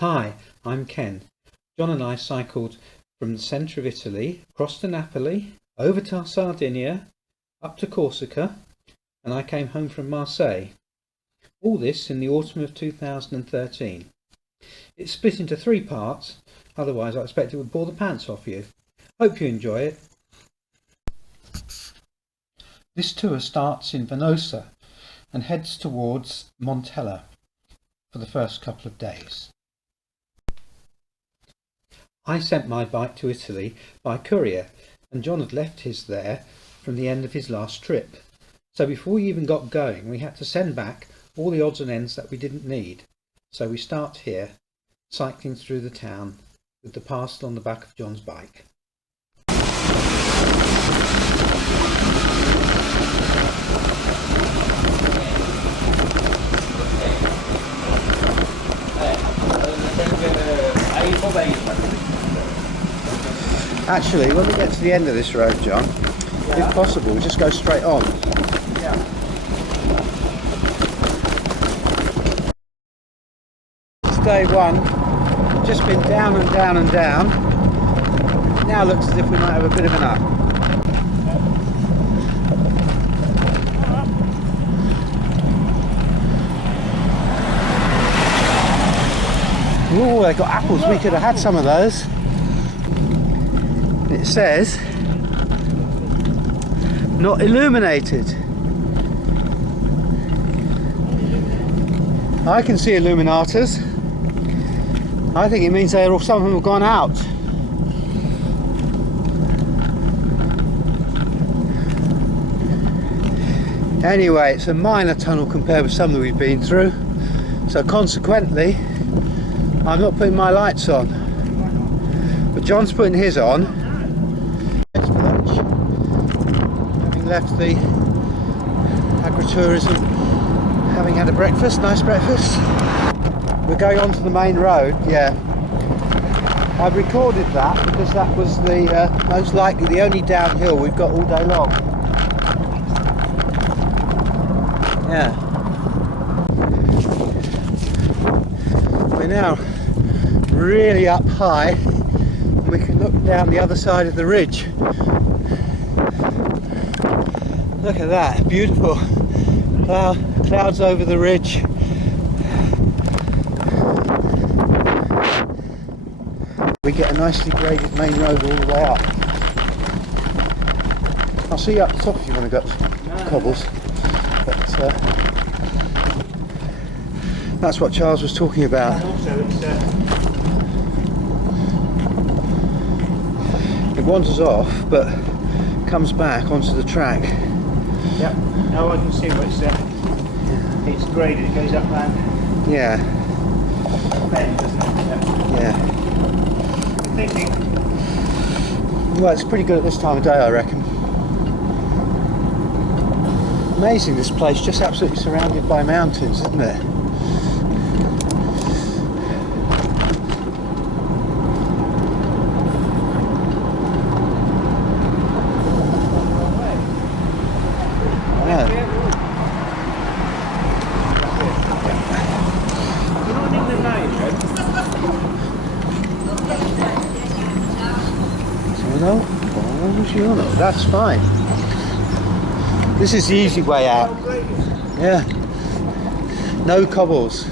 Hi, I'm Ken. John and I cycled from the centre of Italy, across to Napoli, over to Sardinia, up to Corsica, and I came home from Marseille. All this in the autumn of 2013. It's split into 3 parts, otherwise I expect it would bore the pants off you. Hope you enjoy it. This tour starts in Venosa and heads towards Montella for the first couple of days. I sent my bike to Italy by courier, and John had left his there from the end of his last trip. So before we even got going, we had to send back all the odds and ends that we didn't need. So we start here, cycling through the town with the parcel on the back of John's bike. Actually, when we get to the end of this road, John, if possible, we just go straight on. It's day one. Just been down and down and down. Now looks as if we might have a bit of an up. Oh, they got apples. We could have had some of those. It says not illuminated. I can see illuminators. I think it means some of them have gone out. Anyway, it's a minor tunnel compared with some that we've been through, so consequently I'm not putting my lights on, but John's putting his on. For lunch, having left the agritourism, having had a breakfast, nice breakfast. We're going on to the main road. Yeah, I've recorded that because that was the most likely the only downhill we've got all day long. Yeah, we're now really up high and we can look down the other side of the ridge. Look at that, beautiful clouds over the ridge. We get a nicely graded main road all the way up. I'll see you up the top if you want to go up cobbles, but that's what Charles was talking about. It wanders off but comes back onto the track. Yep, now I can see what it's graded, it goes up and Yeah. bend, doesn't it? Yeah. Thinking. Well, it's pretty good at this time of day, I reckon. Amazing, this place, just absolutely surrounded by mountains, isn't it? That's fine. This is the easy way out. Yeah. No cobbles.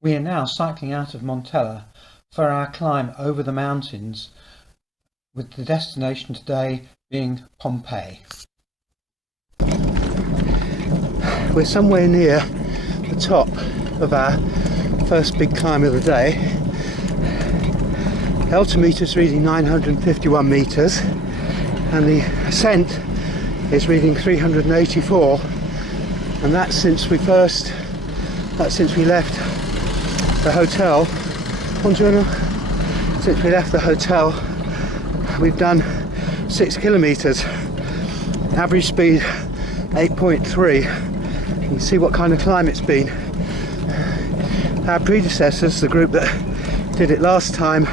We are now cycling out of Montella for our climb over the mountains, with the destination today being Pompeii. We're somewhere near the top of our first big climb of the day. Altimeter's reading 951 metres and the ascent is reading 384, and that's since we left the hotel. Buongiorno. Since we left the hotel we've done 6 kilometres, average speed 8.3. You can see what kind of climb it's been. Our predecessors, the group that did it last time,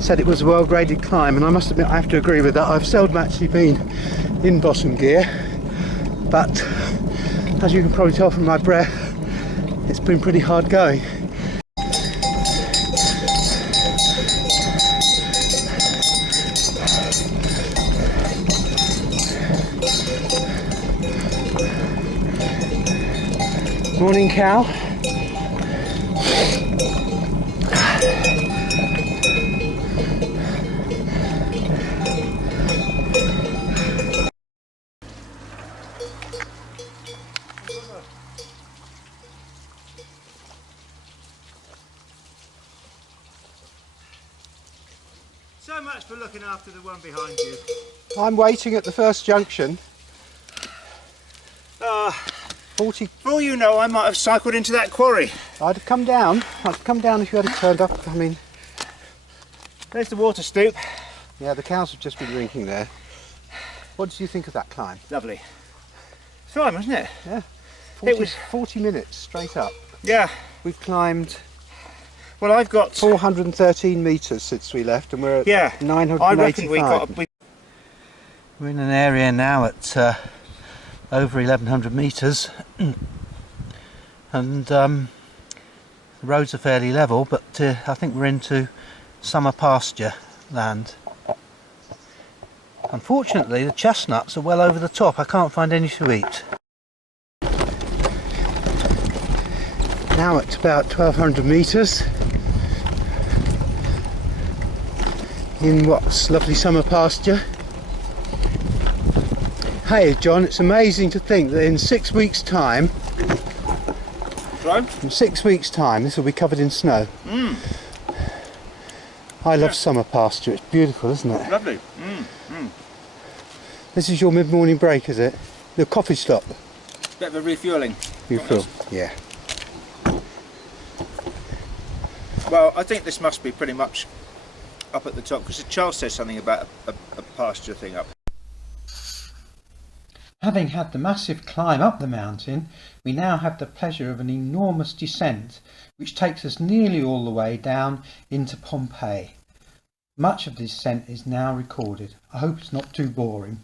said it was a well graded climb, and I must admit I have to agree with that. I've seldom actually been in bottom gear, but as you can probably tell from my breath, it's been pretty hard going. Morning, cow. So much for looking after the one behind you. I'm waiting at the first junction. 40. For all you know, I might have cycled into that quarry. I'd have come down. I'd have come down if you had turned up. I mean, There's the water stoop. yeah, the cows have just been drinking there. What did you think of that climb? Lovely. It's fine, wasn't it? Yeah. It was 40 minutes straight up. Yeah. We've climbed Well, I've got 413 metres since we left, and we're at 985. I reckon We're in an area now at over 1100 metres, and the roads are fairly level, but I think we're into summer pasture land. Unfortunately, the chestnuts are well over the top. I can't find any to eat. Now it's about 1200 metres in what's lovely summer pasture. Hey John, it's amazing to think that in 6 weeks' time, Right? in 6 weeks' time, this will be covered in snow. I love summer pasture. It's beautiful, isn't it? Lovely. This is your mid-morning break, is it? The coffee stop. Bit of a refuelling. You feel? Yeah. Well, I think this must be pretty much up at the top, because Charles says something about a pasture thing up. Having had the massive climb up the mountain, we now have the pleasure of an enormous descent, which takes us nearly all the way down into Pompeii. Much of the descent is now recorded. I hope it's not too boring.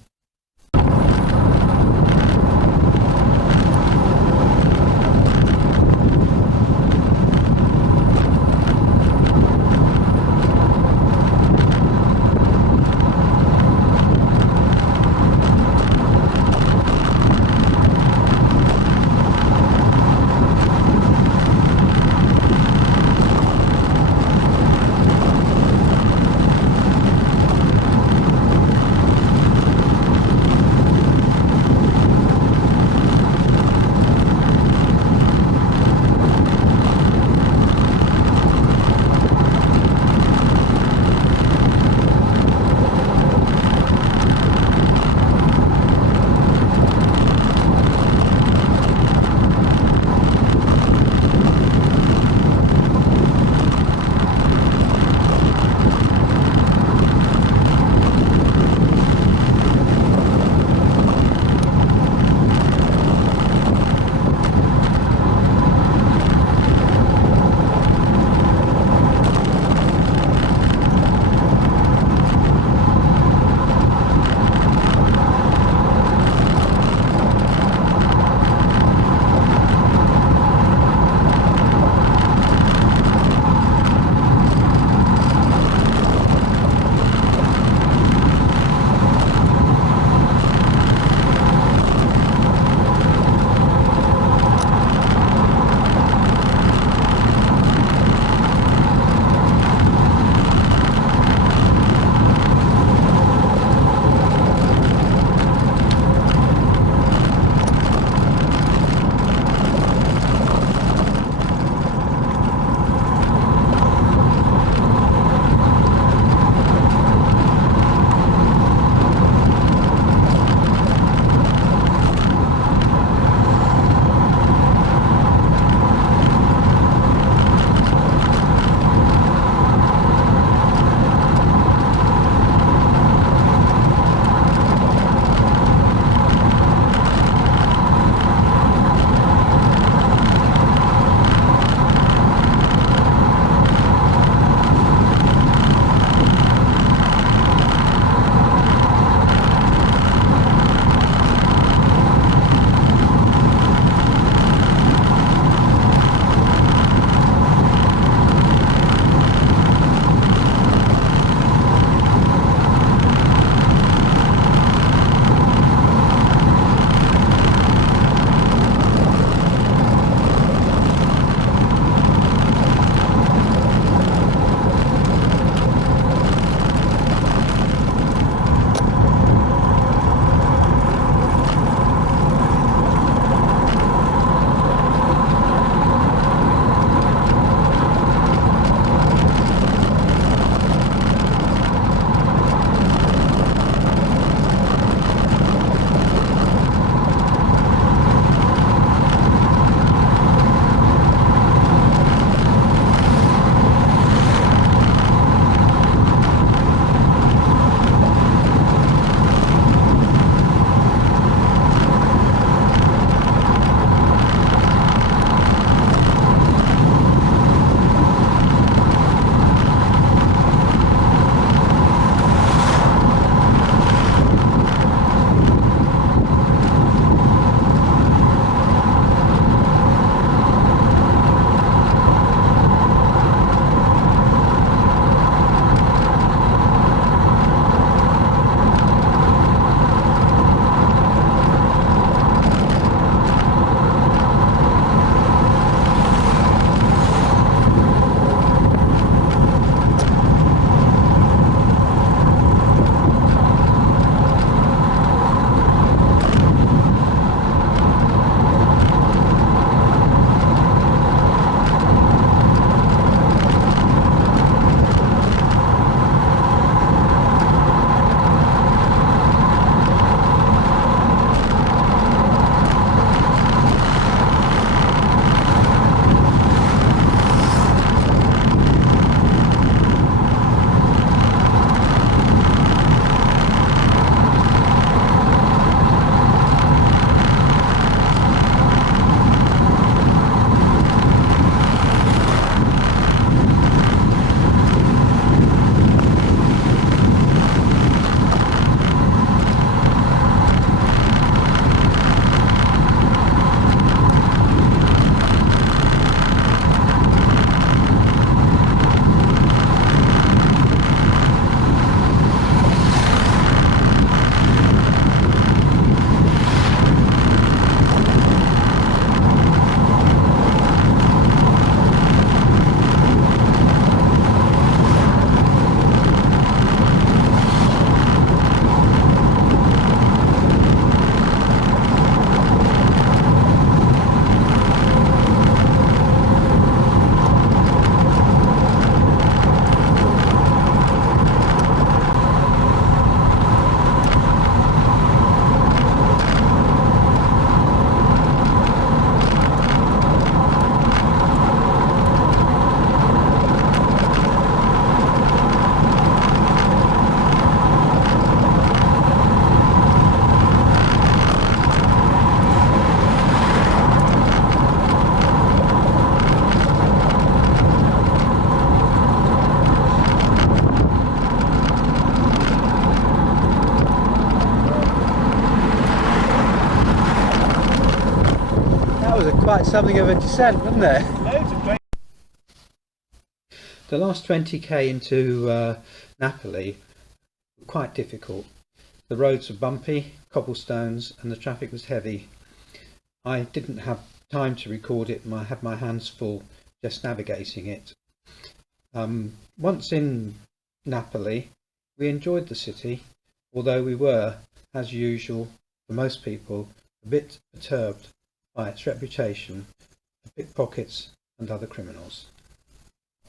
like something of a descent, wouldn't it? Loads of great. The last 20k into Napoli were quite difficult. The roads were bumpy, cobblestones, and the traffic was heavy. I didn't have time to record it, I had my hands full just navigating it. Once in Napoli, we enjoyed the city, although we were, as usual for most people, a bit perturbed by its reputation for pickpockets and other criminals.